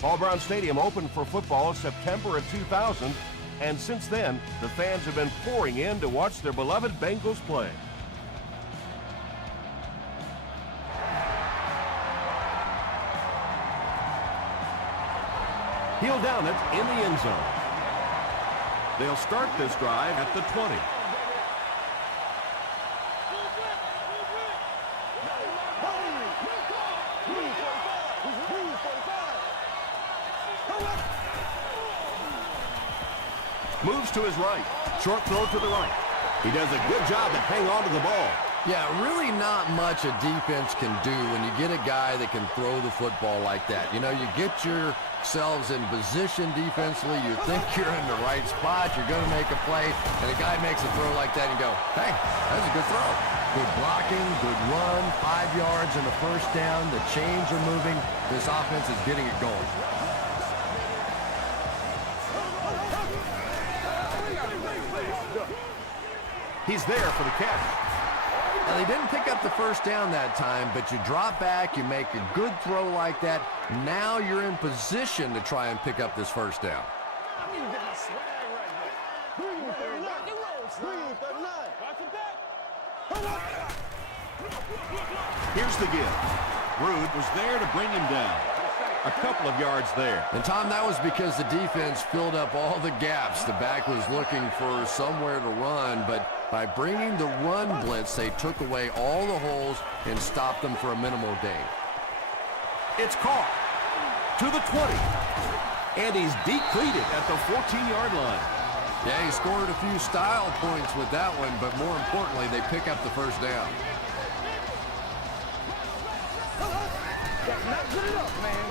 Paul Brown Stadium opened for football September of 2000, and since then, the fans have been pouring in to watch their beloved Bengals play. He'll down it in the end zone. They'll start this drive at the 20. Moves to his right. Short throw to the right. He does a good job to hang on to the ball. Yeah, really not much a defense can do when you get a guy that can throw the football like that. You know, you get yourselves in position defensively. You think you're in the right spot. You're going to make a play, and a guy makes a throw like that, and you go, hey, that's a good throw. Good blocking, good run, 5 yards and a first down. The chains are moving. This offense is getting it going. He's there for the catch. Now, they didn't pick up the first down that time, but you drop back, you make a good throw like that. Now you're in position to try and pick up this first down. Here's the give. Rude was there to bring him down. A couple of yards there. And, Tom, that was because the defense filled up all the gaps. The back was looking for somewhere to run, but by bringing the run blitz, they took away all the holes and stopped them for a minimal gain. It's caught to the 20. And he's decleated at the 14-yard line. Yeah, he scored a few style points with that one, but more importantly, they pick up the first down.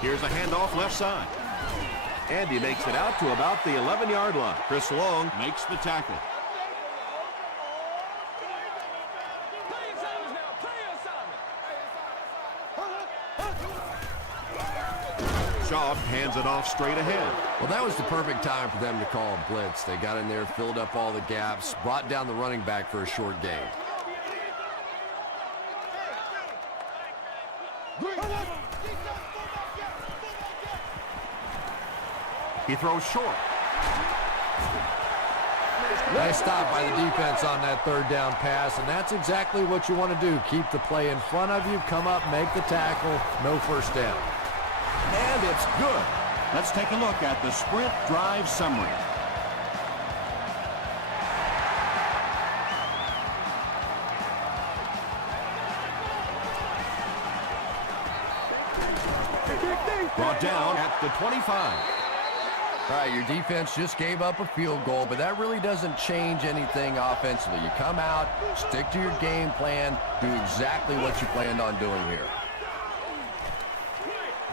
Here's a handoff left side. And he makes it out to about the 11-yard line. Chris Long makes the tackle. Shaw hands it off straight ahead. Well, that was the perfect time for them to call a blitz. They got in there, filled up all the gaps, brought down the running back for a short gain. He throws short. Nice stop by the defense on that third down pass, and that's exactly what you want to do. Keep the play in front of you, come up, make the tackle, no first down. And it's good. Let's take a look at the sprint drive summary. Brought down at the 25. All right, your defense just gave up a field goal, but that really doesn't change anything offensively. You come out, stick to your game plan, do exactly what you planned on doing here.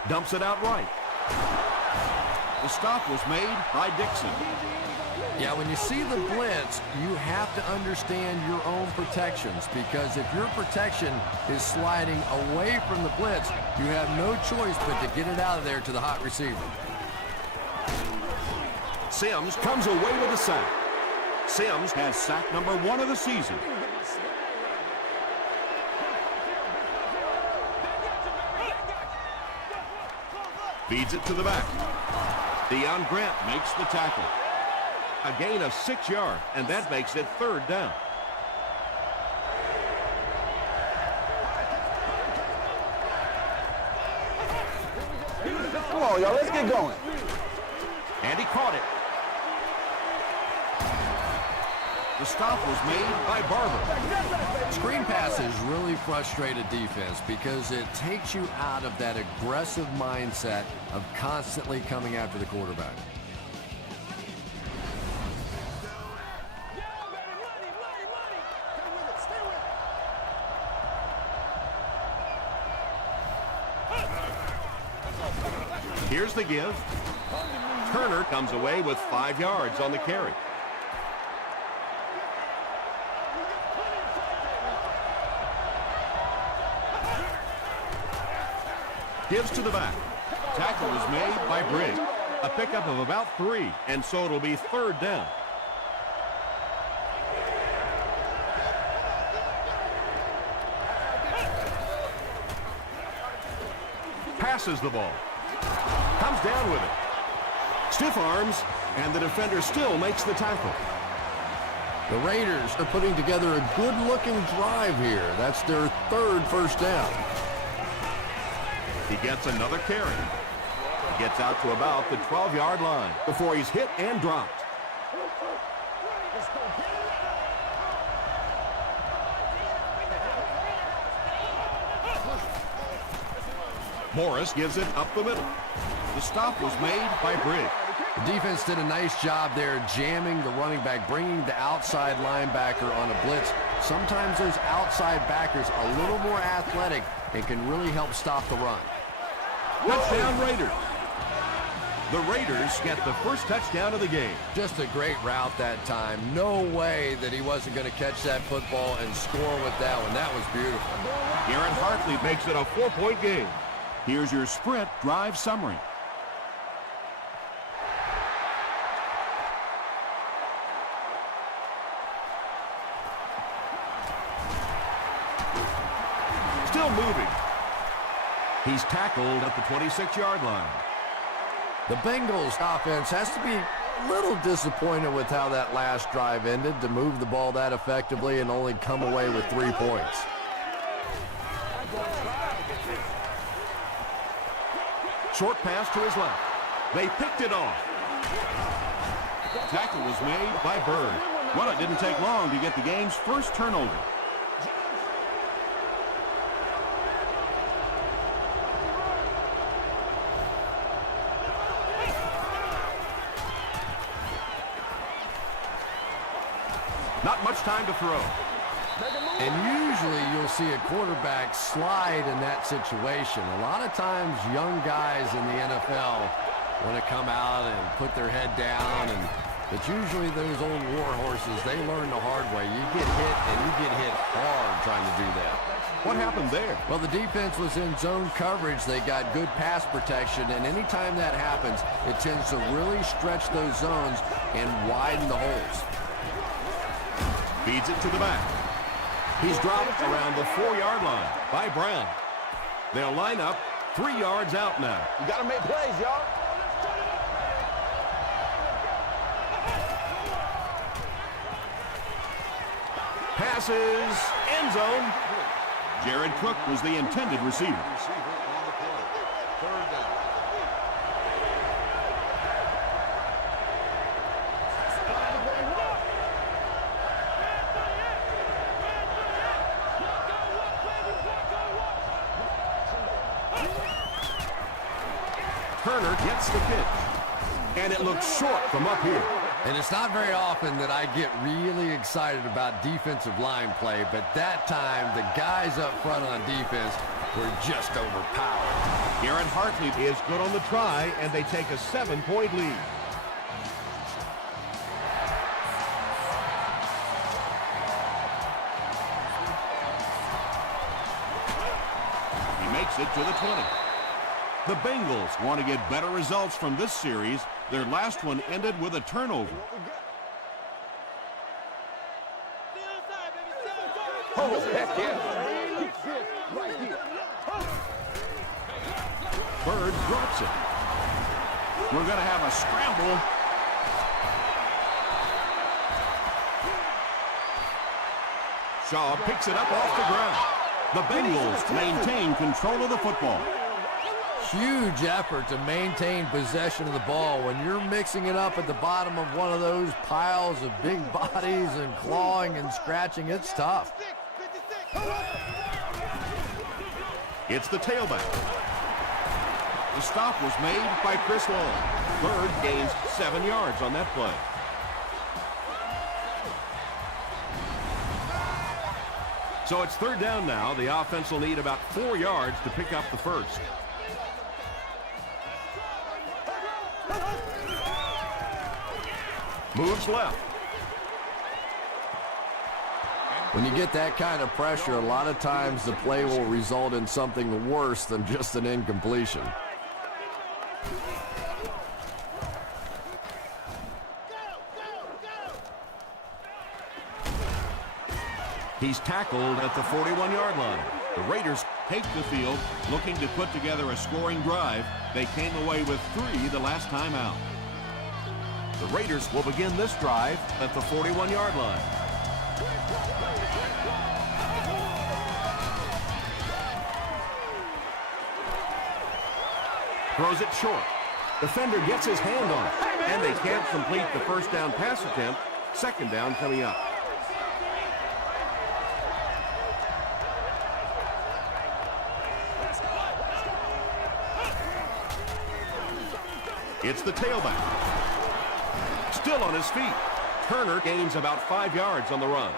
Dumps it out right. The stop was made by Dixon. Yeah, when you see the blitz, you have to understand your own protections, because if your protection is sliding away from the blitz, you have no choice but to get it out of there to the hot receiver. Sims comes away with a sack. Sims has sack number 1 of the season. Feeds it to the back. Deion Grant makes the tackle. A gain of 6 yards, and that makes it third down. Come on, y'all, let's get going. And he caught it. The stop was made by Barber. Screen passes really frustrate a defense because it takes you out of that aggressive mindset of constantly coming after the quarterback. Here's the give. Turner comes away with 5 yards on the carry. Gives to the back. Tackle is made by Briggs. A pickup of about 3, and so it'll be third down. Passes the ball. Comes down with it. Stiff arms, and the defender still makes the tackle. The Raiders are putting together a good-looking drive here. That's their third first down. He gets another carry. He gets out to about the 12-yard line before he's hit and dropped. Morris gives it up the middle. The stop was made by Briggs. The defense did a nice job there jamming the running back, bringing the outside linebacker on a blitz. Sometimes those outside backers are a little more athletic and can really help stop the run. Touchdown Raiders. The Raiders get the first touchdown of the game. Just a great route that time. No way that he wasn't going to catch that football and score with that one. That was beautiful. Aaron Hartley makes it a 4-point game. Here's your sprint drive summary. Still moving. He's tackled at the 26-yard line. The Bengals offense has to be a little disappointed with how that last drive ended, to move the ball that effectively and only come away with 3 points. Short pass to his left. They picked it off. Tackle was made by Bird. Well, it didn't take long to get the game's first turnover. Not much time to throw. And usually you'll see a quarterback slide in that situation. A lot of times young guys in the NFL want to come out and put their head down, but usually those old war horses, they learn the hard way. You get hit, and you get hit hard trying to do that. What happened there? Well, the defense was in zone coverage. They got good pass protection, and anytime that happens, it tends to really stretch those zones and widen the holes. Feeds it to the back. He's dropped around the 4-yard line by Brown. They'll line up 3 yards out now. You got to make plays, y'all. Passes, end zone. Jared Cook was the intended receiver. Turner gets the pitch, and it looks short from up here. And it's not very often that I get really excited about defensive line play, but that time the guys up front on defense were just overpowered. Aaron Hartley is good on the try, and they take a 7-point lead. He makes it to the 20. The Bengals want to get better results from this series. Their last one ended with a turnover. Oh, heck yeah. Bird drops it. We're going to have a scramble. Shaw picks it up off the ground. The Bengals maintain control of the football. Huge effort to maintain possession of the ball. When you're mixing it up at the bottom of one of those piles of big bodies and clawing and scratching, it's tough. It's the tailback. The stop was made by Chris Long. Bird gains 7 yards on that play. So it's third down now. The offense will need about 4 yards to pick up the first. Moves left. When you get that kind of pressure, a lot of times the play will result in something worse than just an incompletion. He's tackled at the 41-yard line. The Raiders take the field, looking to put together a scoring drive. They came away with 3 the last time out. The Raiders will begin this drive at the 41-yard line. Throws it short. Defender gets his hand on it, and they can't complete the first down pass attempt. Second down coming up. It's the tailback. Still on his feet. Turner gains about 5 yards on the run.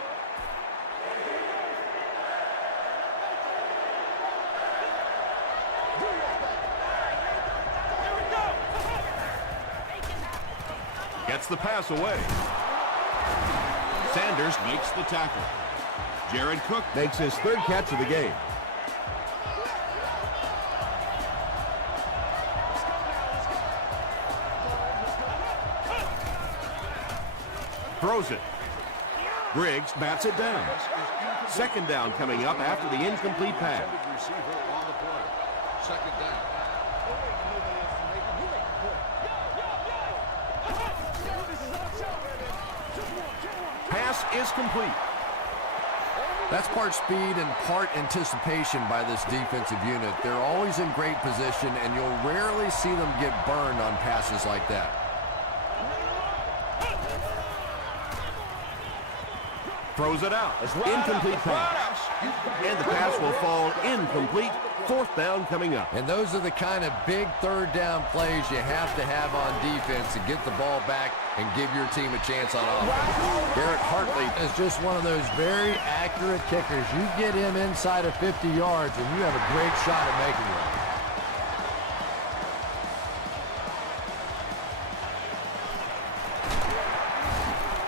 Gets the pass away. Sanders makes the tackle. Jared Cook makes his 3rd catch of the game. Throws it. Briggs bats it down. Second down coming up after the incomplete pass. Pass is complete. That's part speed and part anticipation by this defensive unit. They're always in great position, and you'll rarely see them get burned on passes like that. Throws it out. Incomplete pass. And the pass will fall incomplete. 4th down coming up. And those are the kind of big 3rd down plays you have to have on defense to get the ball back and give your team a chance on offense. Garrett Hartley is just one of those very accurate kickers. You get him inside of 50 yards and you have a great shot at making one.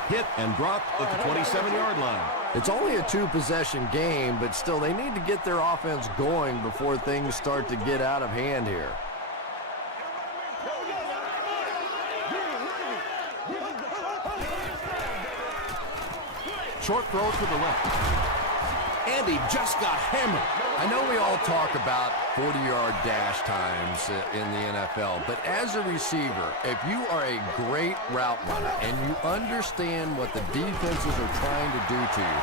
Hit and drop at the 27-yard line. It's only a 2-possession game, but still they need to get their offense going before things start to get out of hand here. Short throw to the left. And he just got hammered. I know we all talk about 40-yard dash times in the NFL, but as a receiver, if you are a great route runner and you understand what the defenses are trying to do to you,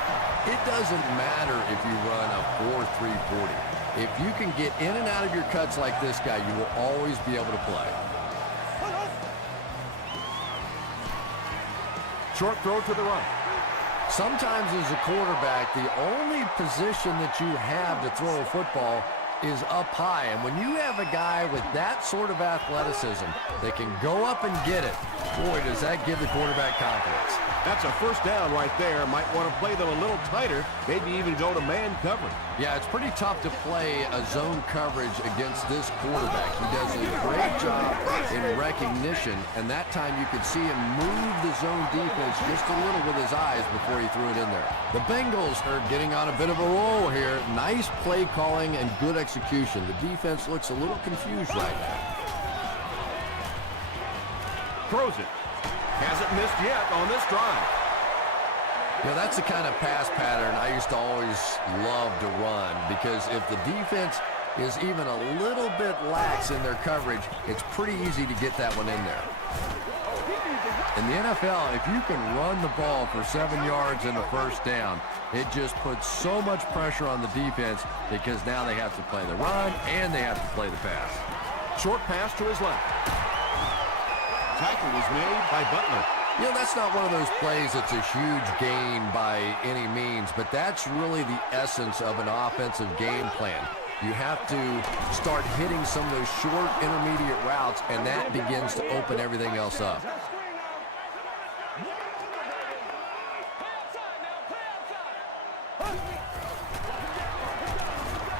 it doesn't matter if you run a 4.3 40. If you can get in and out of your cuts like this guy, you will always be able to play. Short throw to the right. Sometimes as a quarterback, the only position that you have to throw a football is up high. And when you have a guy with that sort of athleticism that can go up and get it, boy, does that give the quarterback confidence. That's a first down right there. Might want to play them a little tighter, maybe even go to man coverage. Yeah, it's pretty tough to play a zone coverage against this quarterback. He does a great job in recognition, and that time you could see him move the zone defense just a little with his eyes before he threw it in there. The Bengals are getting on a bit of a roll here. Nice play calling and good execution. The defense looks a little confused right now. Throws it. Hasn't missed yet on this drive. Yeah, that's the kind of pass pattern I used to always love to run, because if the defense is even a little bit lax in their coverage, it's pretty easy to get that one in there. In the NFL, if you can run the ball for 7 yards and a first down, it just puts so much pressure on the defense because now they have to play the run and they have to play the pass. Short pass to his left. Tackle was made by Butler. You know, that's not one of those plays that's a huge gain by any means, but that's really the essence of an offensive game plan. You have to start hitting some of those short intermediate routes, and that begins to open everything else up.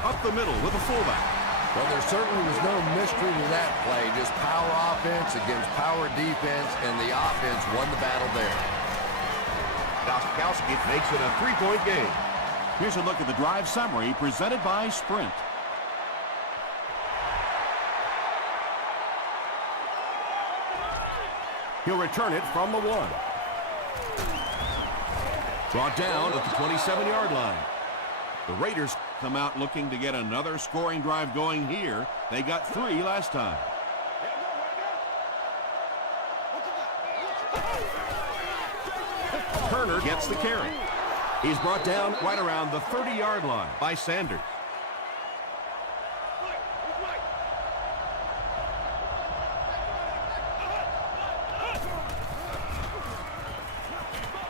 Up the middle with a fullback. Well, there certainly was no mystery to that play. Just power offense against power defense, and the offense won the battle there. Gostkowski makes it a 3-point game. Here's a look at the drive summary presented by Sprint. He'll return it from the 1. Brought down at the 27-yard line. The Raiders come out looking to get another scoring drive going here. They got 3 last time. Turner gets the carry. He's brought down right around the 30-yard line by Sanders.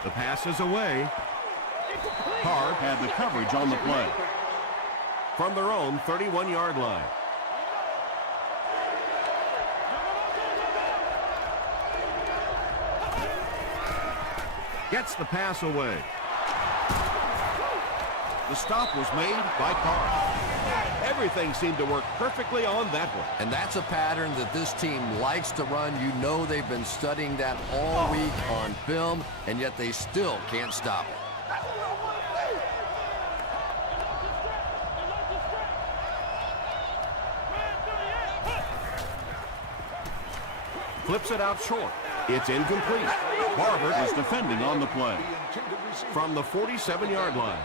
The pass is away. Carr had the coverage on the play. From their own 31-yard line. Gets the pass away. The stop was made by Carr. Everything seemed to work perfectly on that one. And that's a pattern that this team likes to run. You know they've been studying that all week on film, and yet they still can't stop it. Flips it out short. It's incomplete. Barber is defending on the play. From the 47-yard line.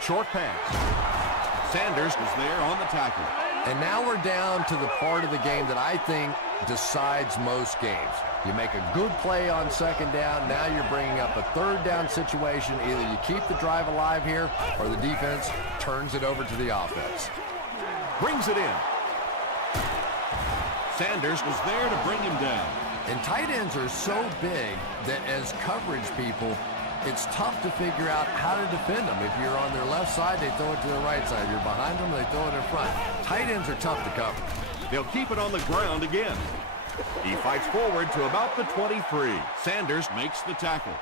Short pass. Sanders is there on the tackle. And now we're down to the part of the game that I think decides most games. You make a good play on second down. Now you're bringing up a third down situation. Either you keep the drive alive here or the defense turns it over to the offense. Brings it in. Sanders was there to bring him down. And tight ends are so big that as coverage people, it's tough to figure out how to defend them. If you're on their left side, they throw it to the right side. If you're behind them, they throw it in front. Tight ends are tough to cover. They'll keep it on the ground again. He fights forward to about the 23. Sanders makes the tackle.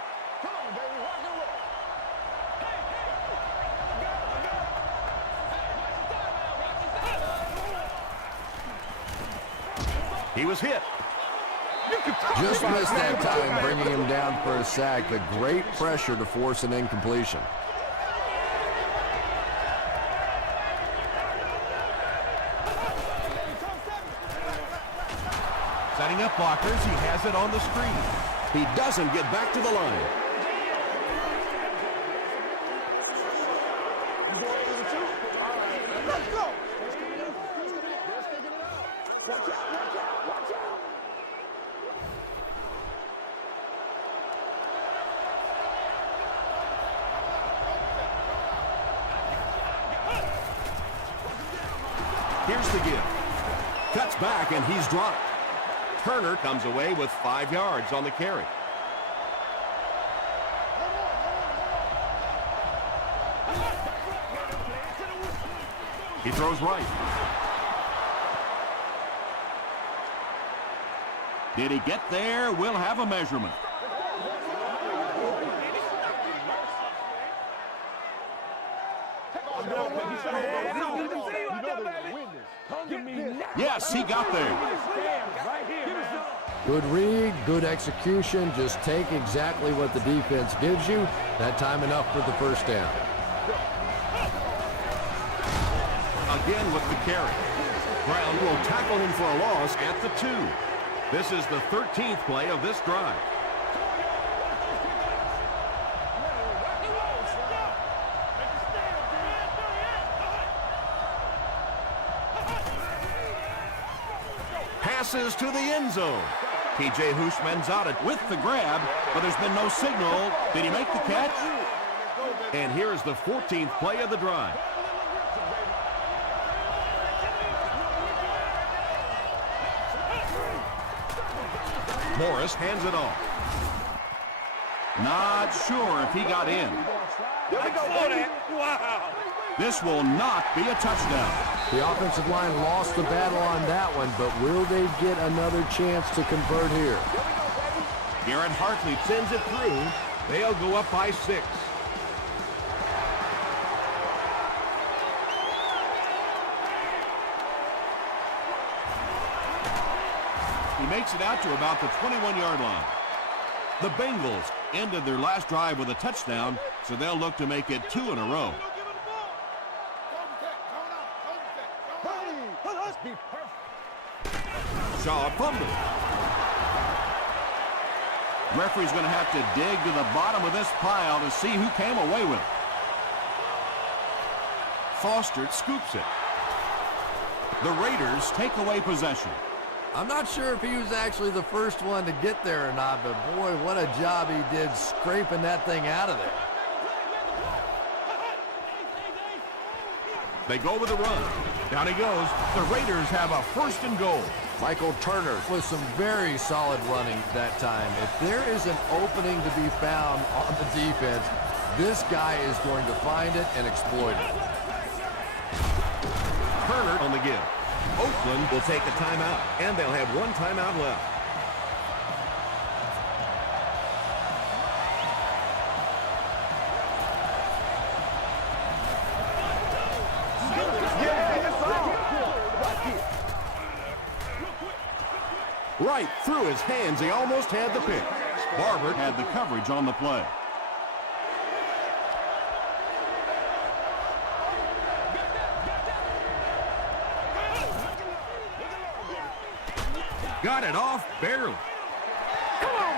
He was hit. Just missed that time, bringing him down for a sack, but great pressure to force an incompletion. Setting up blockers, he has it on the screen. He doesn't get back to the line. Let's go. Watch out, watch out, watch out. Here's the give. Cuts back and he's dropped. Turner comes away with 5 yards on the carry. He throws right. Did he get there? We'll have a measurement. Yes, he got there. Good read, good execution. Just take exactly what the defense gives you. That time enough for the first down. Again with the carry. Brown will tackle him for a loss at the 2. This is the 13th play of this drive. Passes to the end zone. P.J. Hushman's out it with the grab, but there's been no signal. Did he make the catch? And here is the 14th play of the drive. Morris hands it off. Not sure if he got in. Wow. This will not be a touchdown. The offensive line lost the battle on that one, but will they get another chance to convert here? Garrett Hartley sends it through. They'll go up by 6. He makes it out to about the 21-yard line. The Bengals ended their last drive with a touchdown, so they'll look to make it 2 in a row. Shaw fumbled. Referee's going to have to dig to the bottom of this pile to see who came away with it. Foster scoops it. The Raiders take away possession. I'm not sure if he was actually the first one to get there or not, but boy, what a job he did scraping that thing out of there. They go with a run. Down he goes. The Raiders have a 1st and goal. Michael Turner with some very solid running that time. If there is an opening to be found on the defense, this guy is going to find it and exploit it. Turner on the give. Oakland will take a timeout, and they'll have 1 timeout left. Right through his hands, he almost had the pick. Barber had the coverage on the play. Got it off barely.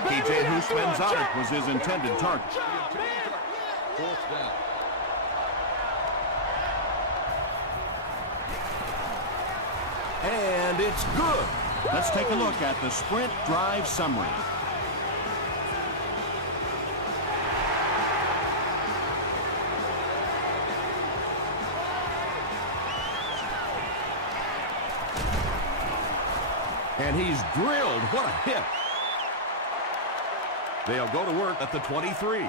P.J. Husmann-Zadok was his intended target. And it's good. Let's take a look at the sprint drive summary. And he's drilled. What a hit. They'll go to work at the 23.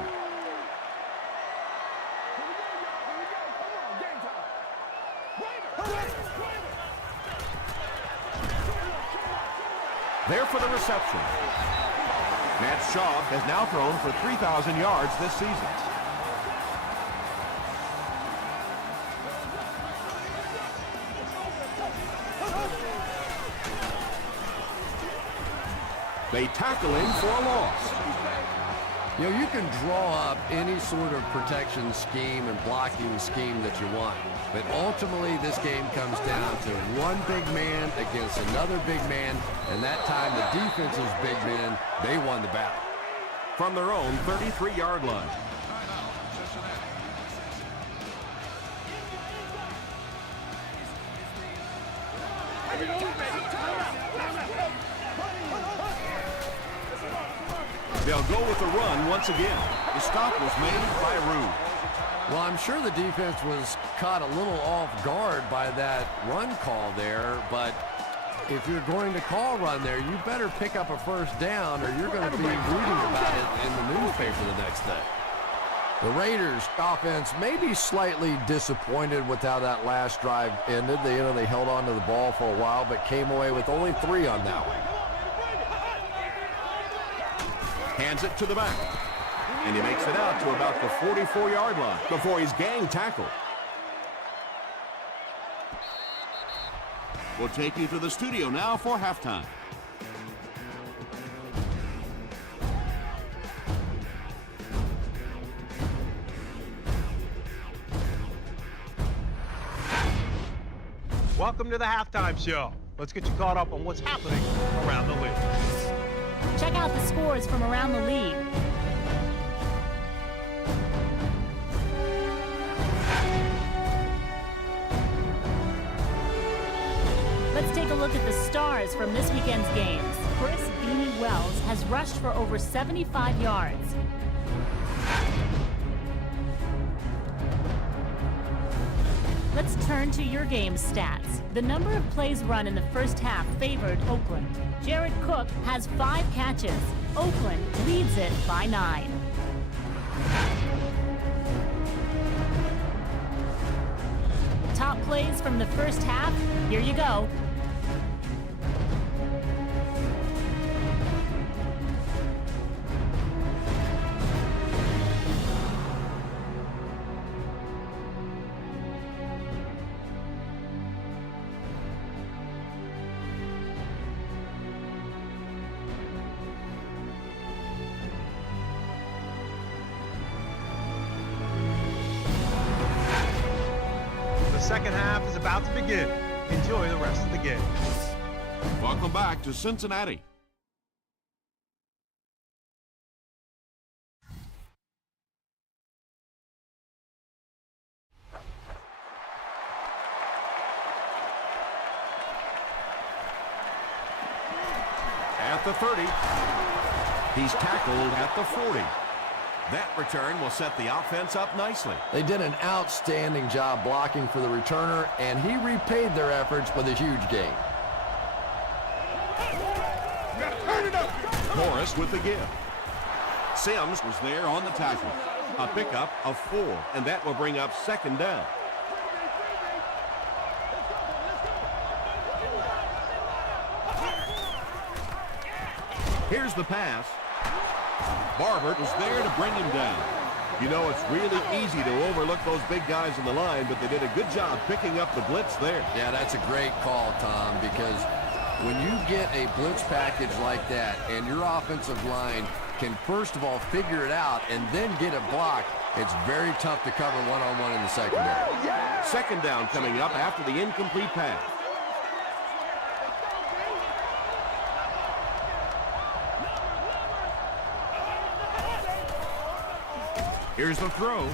There for the reception. Matt Schaub has now thrown for 3,000 yards this season. They tackle him for a loss. You know, you can draw up any sort of protection scheme and blocking scheme that you want. But ultimately, this game comes down to one big man against another big man. And that time, the defense's big men, they won the battle. From their own 33-yard line. They'll go with the run once again. The stop was made by Rue. Well, I'm sure the defense was caught a little off guard by that run call there, but if you're going to call run there, you better pick up a 1st down or you're going to be reading about it in the newspaper the next day. The Raiders offense may be slightly disappointed with how that last drive ended. They held on to the ball for a while, but came away with only 3 on that one. Hands it to the back. And he makes it out to about the 44-yard line before he's gang tackled. We'll take you to the studio now for halftime. Welcome to the halftime show. Let's get you caught up on what's happening around the league. Check out the scores from around the league. Let's take a look at the stars from this weekend's games. Chris Beanie Wells has rushed for over 75 yards. Let's turn to your game stats. The number of plays run in the first half favored Oakland. Jared Cook has 5 catches. Oakland leads it by 9. Top plays from the first half, here you go. The second half is about to begin. Enjoy the rest of the game. Welcome back to Cincinnati. at the 30. He's tackled at the 40. That return will set the offense up nicely. They did an outstanding job blocking for the returner, and he repaid their efforts with a huge gain. Morris with the give. Sims was there on the tackle. A pickup of 4, and that will bring up second down. Here's the pass. Barber was there to bring him down. You know, it's really easy to overlook those big guys in the line, but they did a good job picking up the blitz there. Yeah, that's a great call, Tom, because when you get a blitz package like that and your offensive line can first of all figure it out and then get a block, it's very tough to cover one-on-one in the secondary. Second down coming up after the incomplete pass. Here's the throw.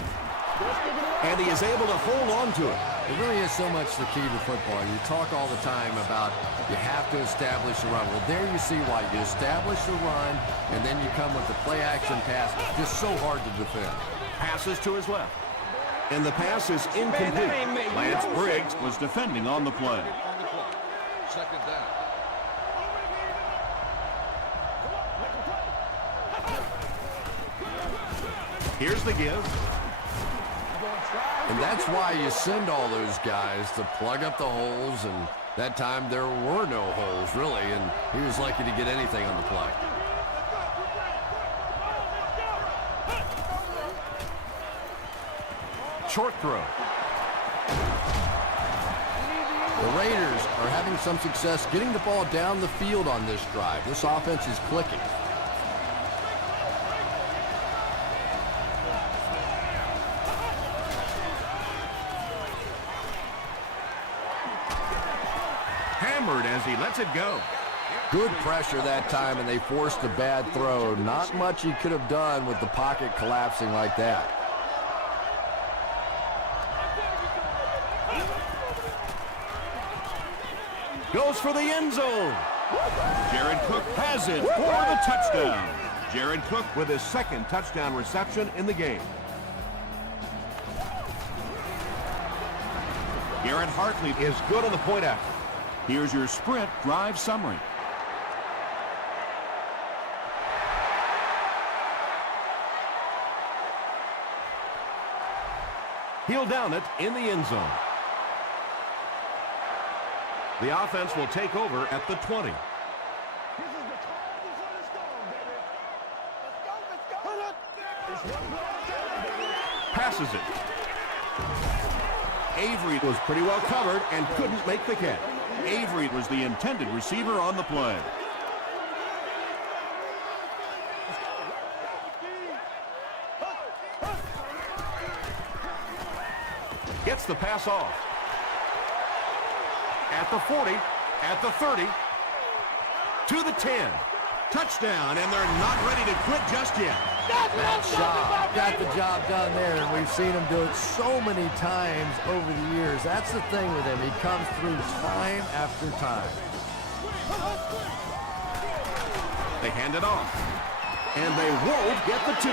And he is able to hold on to it. It really is so much the key to football. You talk all the time about you have to establish the run. Well, there you see why. You establish the run, and then you come with the play-action pass. Just so hard to defend. Passes to his left. And the pass is incomplete. Lance Briggs was defending on the play. Second down. Here's the give. And that's why you send all those guys to plug up the holes, and that time there were no holes, really, and he was lucky to get anything on the play. Short throw. The Raiders are having some success getting the ball down the field on this drive. This offense is clicking. Hammered as he lets it go. Good pressure that time, and they forced a bad throw. Not much he could have done with the pocket collapsing like that. Goes for the end zone. Jared Cook has it for the touchdown. Jared Cook with his second touchdown reception in the game. Garrett Hartley is good on the point after. Here's your sprint drive summary. He'll down it in the end zone. The offense will take over at the 20. Passes it. Avery was pretty well covered and couldn't make the catch. Avery was the intended receiver on the play. Gets the pass off. At the 40, at the 30, to the 10. Touchdown, and they're not ready to quit just yet. That shot got the job done there, and we've seen him do it so many times over the years. That's the thing with him. He comes through time after time. They hand it off, and they won't get the 2.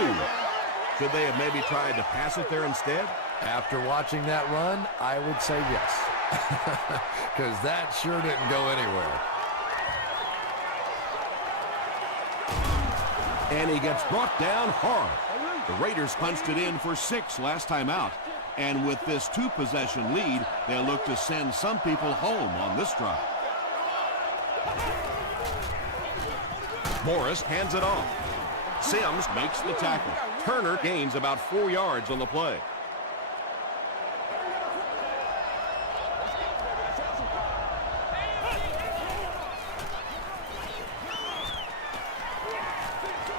Should they have maybe tried to pass it there instead? After watching that run, I would say yes, because that sure didn't go anywhere. And he gets brought down hard. The Raiders punched it in for 6 last time out. And with this 2-possession lead, they'll look to send some people home on this drive. Morris hands it off. Sims makes the tackle. Turner gains about 4 yards on the play.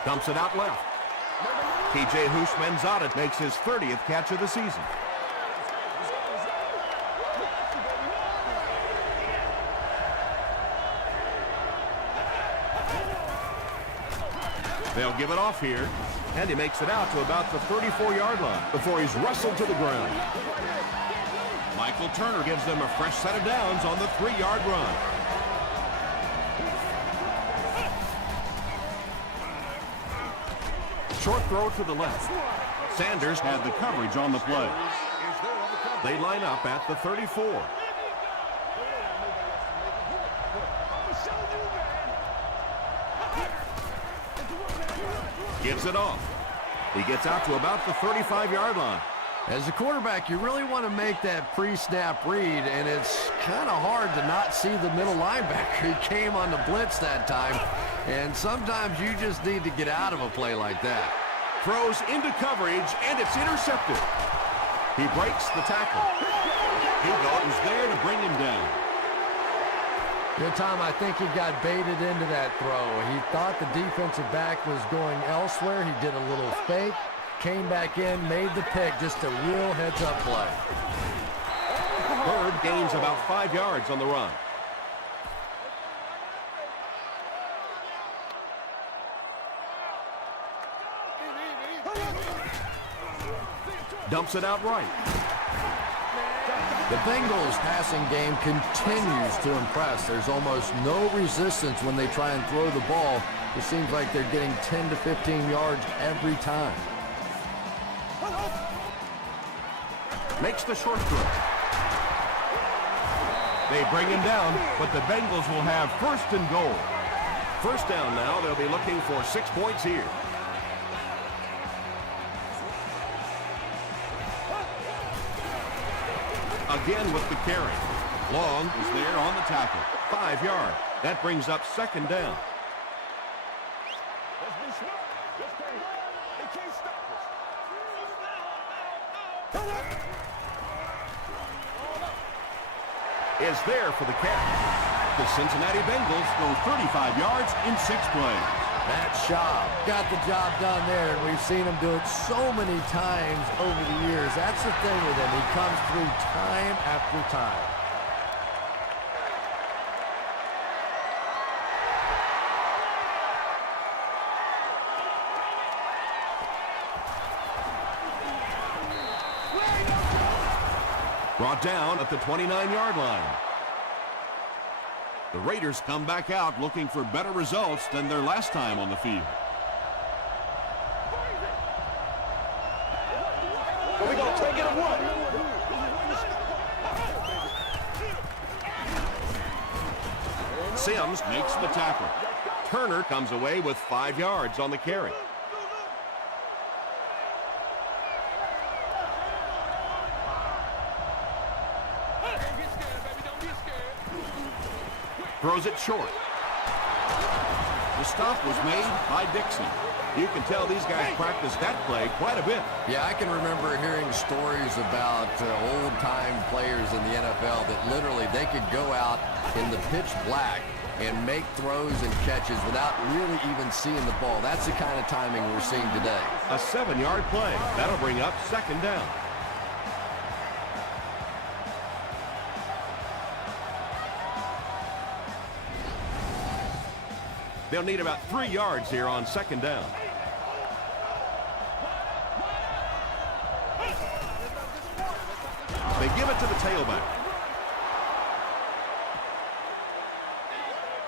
Dumps it out left. T.J. Houshmandzadeh makes his 30th catch of the season. They'll give it off here, and he makes it out to about the 34-yard line before he's wrestled to the ground. Michael Turner gives them a fresh set of downs on the 3-yard run. short throw to the left. Sanders had the coverage on the play. They line up at the 34. Gives it off. He gets out to about the 35-yard line. As a quarterback, you really want to make that pre-snap read, and it's kind of hard to not see the middle linebacker. He came on the blitz that time, and sometimes you just need to get out of a play like that. Throws into coverage, and it's intercepted. He breaks the tackle. Hilton's there to bring him down. Good time, I think he got baited into that throw. He thought the defensive back was going elsewhere. He did a little fake, came back in, made the pick, just a real heads-up play. Bird gains about 5 yards on the run. Dumps it out right. The Bengals passing game continues to impress. There's almost no resistance when they try and throw the ball. It seems like they're getting 10 to 15 yards every time. Makes the short throw. They bring him down, but the Bengals will have first and goal. First down now. They'll be looking for 6 points here. Again with the carry. Long is there on the tackle. 5 yards. That brings up second down. Let's be smart. Let's play right. They can't stop us. Is there for the catch. The Cincinnati Bengals go 35 yards in 6 plays. Matt Schaub got the job done there, and we've seen him do it so many times over the years. That's the thing with him. He comes through time after time. Brought down at the 29-yard line. The Raiders come back out looking for better results than their last time on the field. But we gonna take it at one. Sims makes the tackle. Turner comes away with 5 yards on the carry. Throws it short. The stop was made by Dixon. You can tell these guys practice that play quite a bit. Yeah, I can remember hearing stories about old-time players in the NFL that literally they could go out in the pitch black and make throws and catches without really even seeing the ball. That's the kind of timing we're seeing today. A 7-yard play. That'll bring up second down. They'll need about 3 yards here on second down. They give it to the tailback.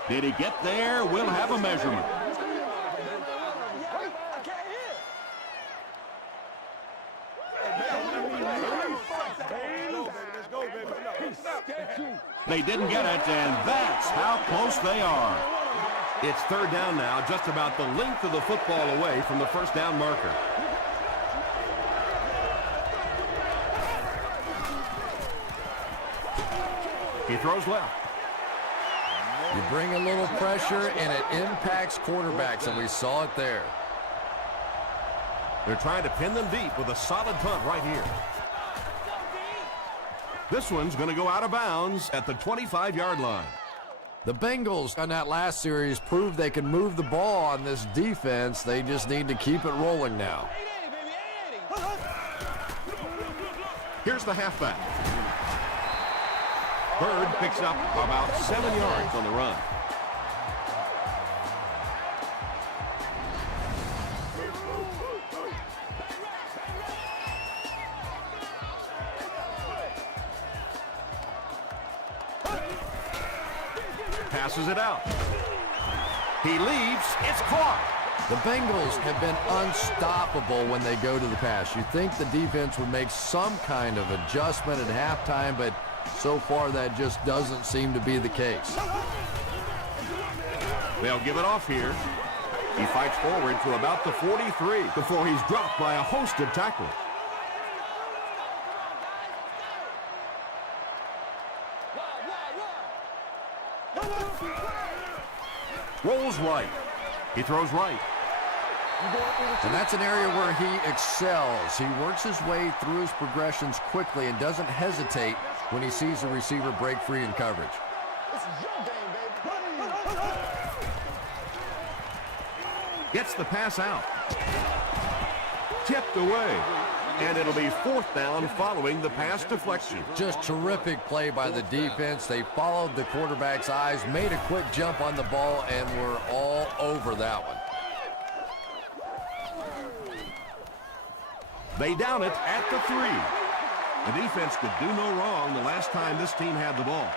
Did he get there? We'll have a measurement. They didn't get it, and that's how close they are. It's third down now, just about the length of the football away from the first down marker. He throws left. You bring a little pressure, and it impacts quarterbacks, and we saw it there. They're trying to pin them deep with a solid punt right here. This one's going to go out of bounds at the 25-yard line. The Bengals on that last series proved they can move the ball on this defense. They just need to keep it rolling now. Here's the halfback. Bird picks up about 7 yards on the run. Passes it out. He leaves. It's caught. The Bengals have been unstoppable when they go to the pass. You'd think the defense would make some kind of adjustment at halftime, but so far that just doesn't seem to be the case. They'll give it off here. He fights forward to about the 43 before he's dropped by a host of tacklers. Rolls right. He throws right. And that's an area where he excels. He works his way through his progressions quickly and doesn't hesitate when he sees the receiver break free in coverage. This is your game, baby. Gets the pass out. Tipped away. And it'll be 4th down following the pass deflection. Just terrific play by the defense. They followed the quarterback's eyes, made a quick jump on the ball, and were all over that one. They down it at the 3. The defense could do no wrong the last time this team had the ball.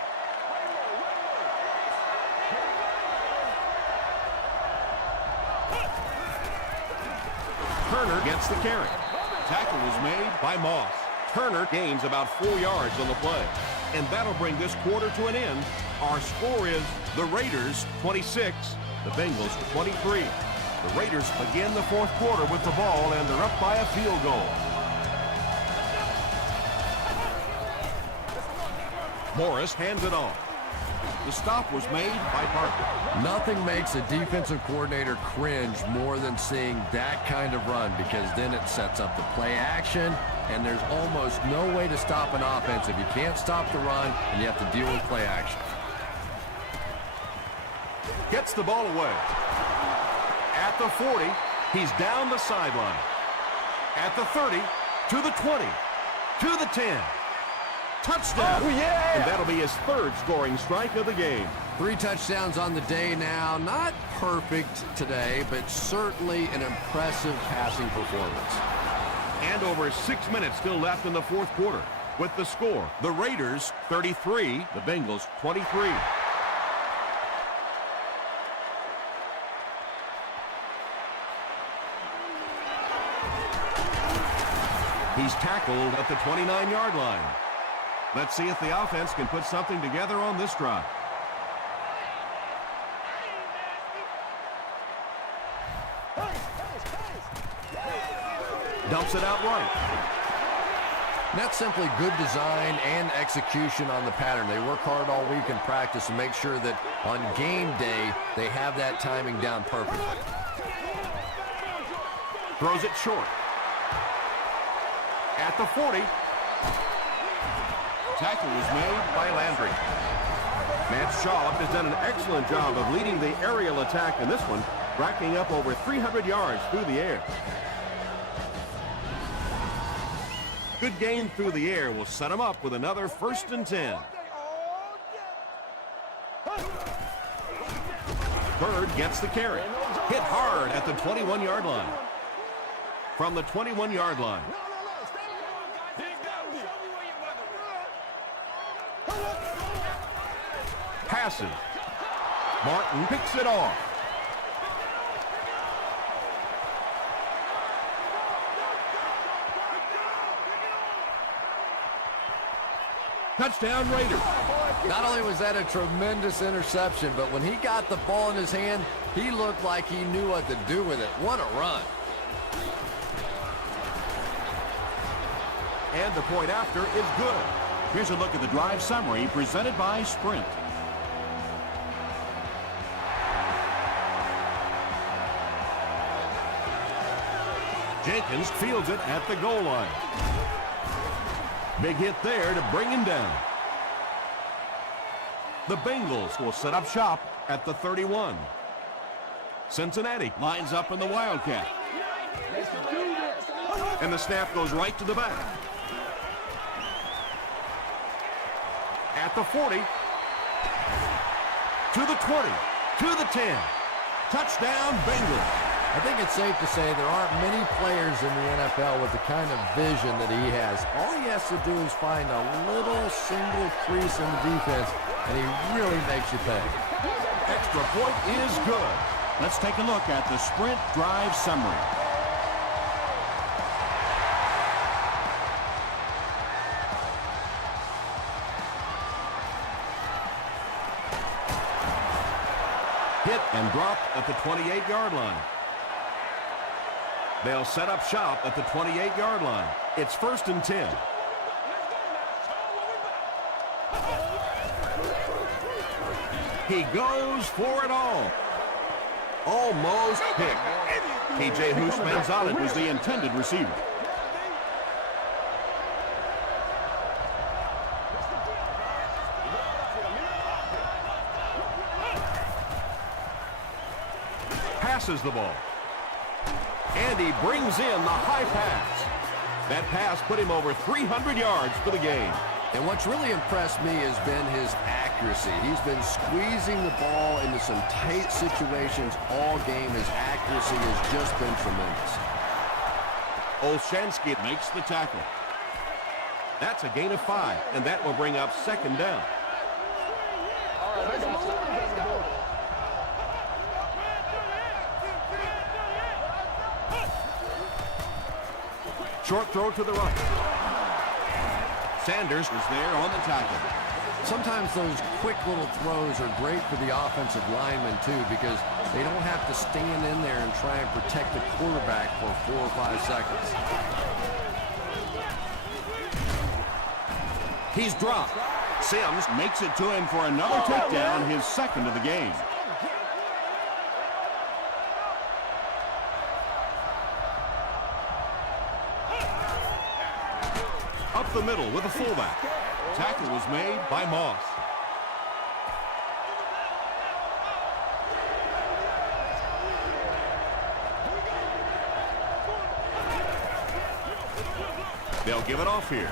Turner gets the carry. Tackle was made by Moss. Turner gains about 4 yards on the play. And that'll bring this quarter to an end. Our score is the Raiders 26, the Bengals 23. The Raiders begin the 4th quarter with the ball, and they're up by a field goal. Morris hands it off. The stop was made by Parker. Nothing makes a defensive coordinator cringe more than seeing that kind of run, because then it sets up the play action, and there's almost no way to stop an offense if you can't stop the run and you have to deal with play action. Gets the ball away. At the 40, he's down the sideline. At the 30, to the 20, to the 10. Touchdown! Oh, yeah! And that'll be his 3rd scoring strike of the game. 3 touchdowns on the day now. Not perfect today, but certainly an impressive passing performance. And over 6 minutes still left in the 4th quarter. With the score, the Raiders 33, the Bengals 23. He's tackled at the 29-yard line. Let's see if the offense can put something together on this drive. Dumps it out right. That's simply good design and execution on the pattern. They work hard all week in practice to make sure that on game day they have that timing down perfectly. Throws it short. At the 40. Tackle was made by Landry. Matt Shaw has done an excellent job of leading the aerial attack in this one, racking up over 300 yards through the air. Good gain through the air will set him up with another 1st and 10. Bird gets the carry. Hit hard at the 21-yard line. From the 21-yard line. Passes. Martin picks it off. Touchdown Raiders. Not only was that a tremendous interception, but when he got the ball in his hand, he looked like he knew what to do with it. What a run. And the point after is good. Here's a look at the drive summary presented by Sprint. Jenkins fields it at the goal line. Big hit there to bring him down. The Bengals will set up shop at the 31. Cincinnati lines up in the Wildcat. And the snap goes right to the back. At the 40. To the 20. To the 10. Touchdown Bengals. I think it's safe to say there aren't many players in the NFL with the kind of vision that he has. All he has to do is find a little single crease in the defense, and he really makes you pay. Extra point is good. Let's take a look at the sprint drive summary. Hit and dropped at the 28-yard line. They'll set up shop at the 28-yard line. It's 1st and 10. He goes for it all. Almost picked. P.J. Houshmandzadeh was the intended receiver. Passes the ball. And he brings in the high pass. That pass put him over 300 yards for the game. And what's really impressed me has been his accuracy. He's been squeezing the ball into some tight situations all game. His accuracy has just been tremendous. Olshansky makes the tackle. That's a gain of 5, and that will bring up 2nd down. Short throw to the right. Sanders was there on the tackle. Sometimes those quick little throws are great for the offensive linemen, too, because they don't have to stand in there and try and protect the quarterback for 4 or 5 seconds. He's dropped. Sims makes it to him for another takedown, his 2nd of the game. Up the middle with a fullback. Tackle was made by Moss. They'll give it off here.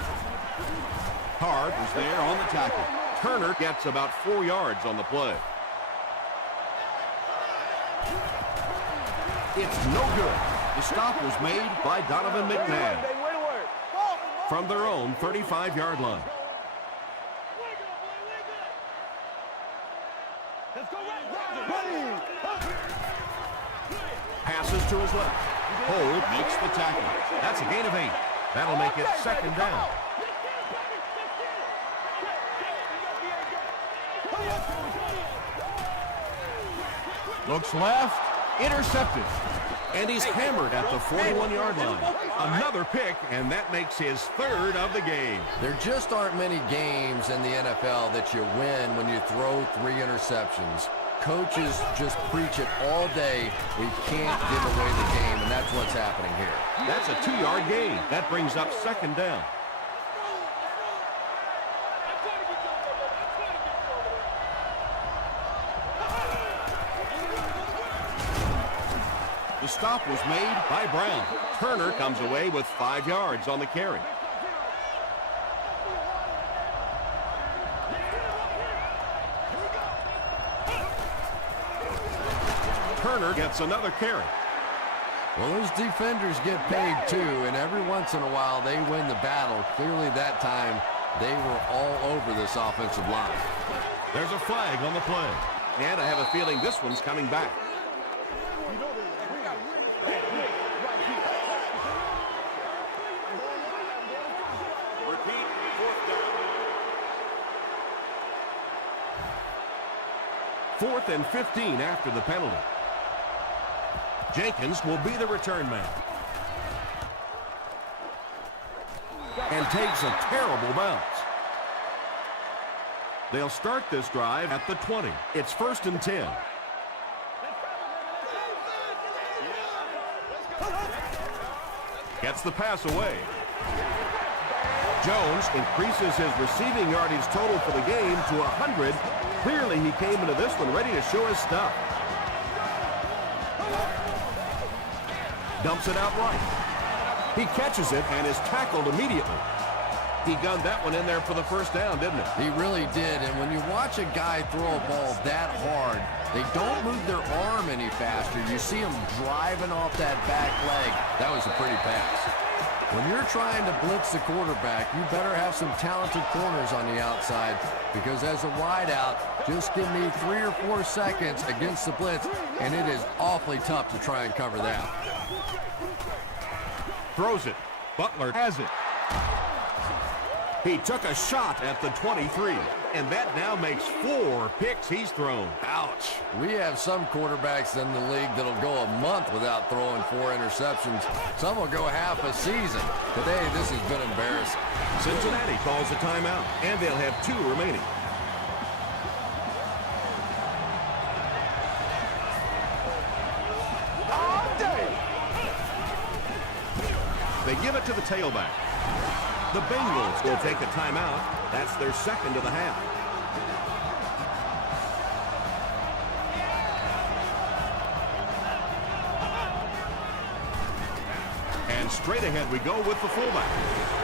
Hard was there on the tackle. Turner gets about 4 yards on the play. It's no good. The stop was made by Donovan McNabb from their own 35-yard line. Passes to his left. Hold makes the tackle. That's a gain of 8. That'll make it 2nd down. Looks left. Intercepted. And he's hammered at the 41-yard line. Another pick, and that makes his 3rd of the game. There just aren't many games in the NFL that you win when you throw 3 interceptions. Coaches just preach it all day. We can't give away the game, and that's what's happening here. That's a 2-yard gain. That brings up 2nd down. The stop was made by Brown. Turner comes away with 5 yards on the carry. Turner gets another carry. Well, those defenders get paid too, and every once in a while they win the battle. Clearly that time they were all over this offensive line. There's a flag on the play. And I have a feeling this one's coming back. Repeat, 4th down. 4th and 15 after the penalty. Jenkins will be the return man. And takes a terrible bounce. They'll start this drive at the 20. It's 1st and 10. Gets the pass away. Jones increases his receiving yardage total for the game to 100. Clearly, he came into this one ready to show his stuff. Dumps it out right. He catches it and is tackled immediately. He gunned that one in there for the 1st down, didn't he? He really did, and when you watch a guy throw a ball that hard, they don't move their arm any faster. You see him driving off that back leg. That was a pretty pass. When you're trying to blitz the quarterback, you better have some talented corners on the outside, because as a wideout, just give me 3 or 4 seconds against the blitz, and it is awfully tough to try and cover that. Throws it. Butler has it. He took a shot at the 23, and that now makes 4 picks he's thrown. Ouch. We have some quarterbacks in the league that'll go a month without throwing 4 interceptions. Some will go half a season. Today, this has been embarrassing. Cincinnati calls a timeout, and they'll have 2 remaining. They give it to the tailback. The Bengals will take a timeout. That's their second of the half. And straight ahead we go with the fullback.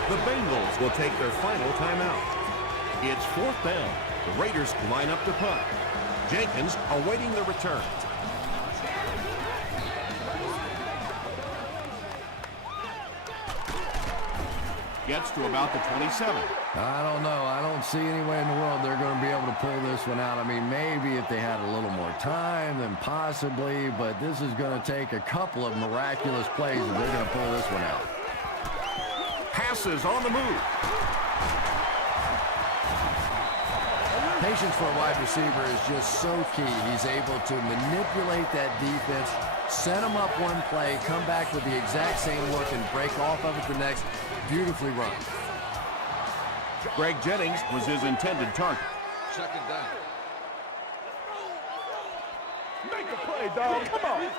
The Bengals will take their final timeout. It's 4th down. The Raiders line up to punt. Jenkins awaiting the return. Gets to about the 27. I don't know. I don't see any way in the world they're going to be able to pull this one out. I mean, maybe if they had a little more time, then possibly, but this is going to take a couple of miraculous plays if they're going to pull this one out. Passes on the move. Patience for a wide receiver is just so key. He's able to manipulate that defense, set them up one play, come back with the exact same look, and break off of it the next. Beautifully run. Greg Jennings was his intended target. 2nd down. Make a play, dog. Come on.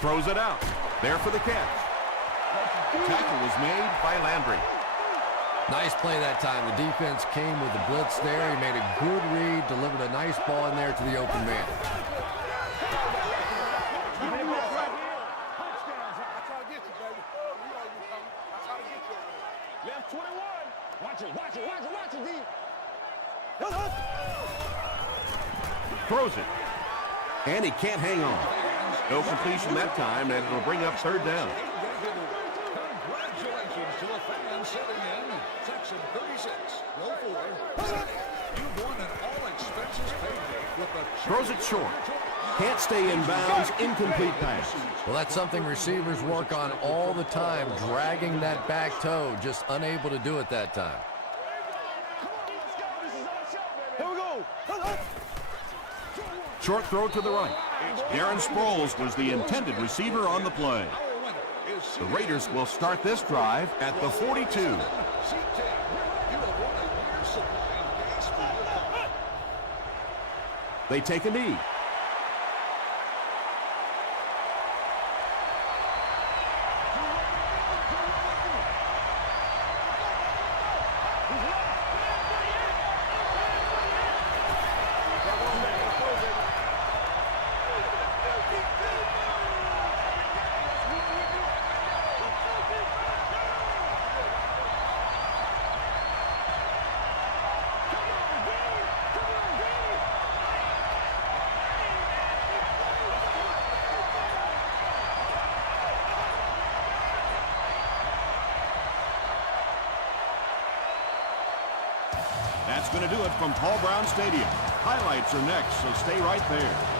Throws it out. There for the catch. Tackle was made by Landry. Nice play that time. The defense came with the blitz there. He made a good read, delivered a nice ball in there to the open man. Left 21. Watch it, D. Throws it. And he can't hang on. No completion that time, and it'll bring up 3rd down. Congratulations to the fans sitting in section 36. Row 4. You've won an all-expenses paid day with the... Throws it short. Can't stay in bounds. Incomplete pass. Well, that's something receivers work on all the time, dragging that back toe, just unable to do it that time. Here we go. Short throw to the right. Darren Sproles was the intended receiver on the play. The Raiders will start this drive at the 42. They take a knee. That's going to do it from Paul Brown Stadium. Highlights are next, so stay right there.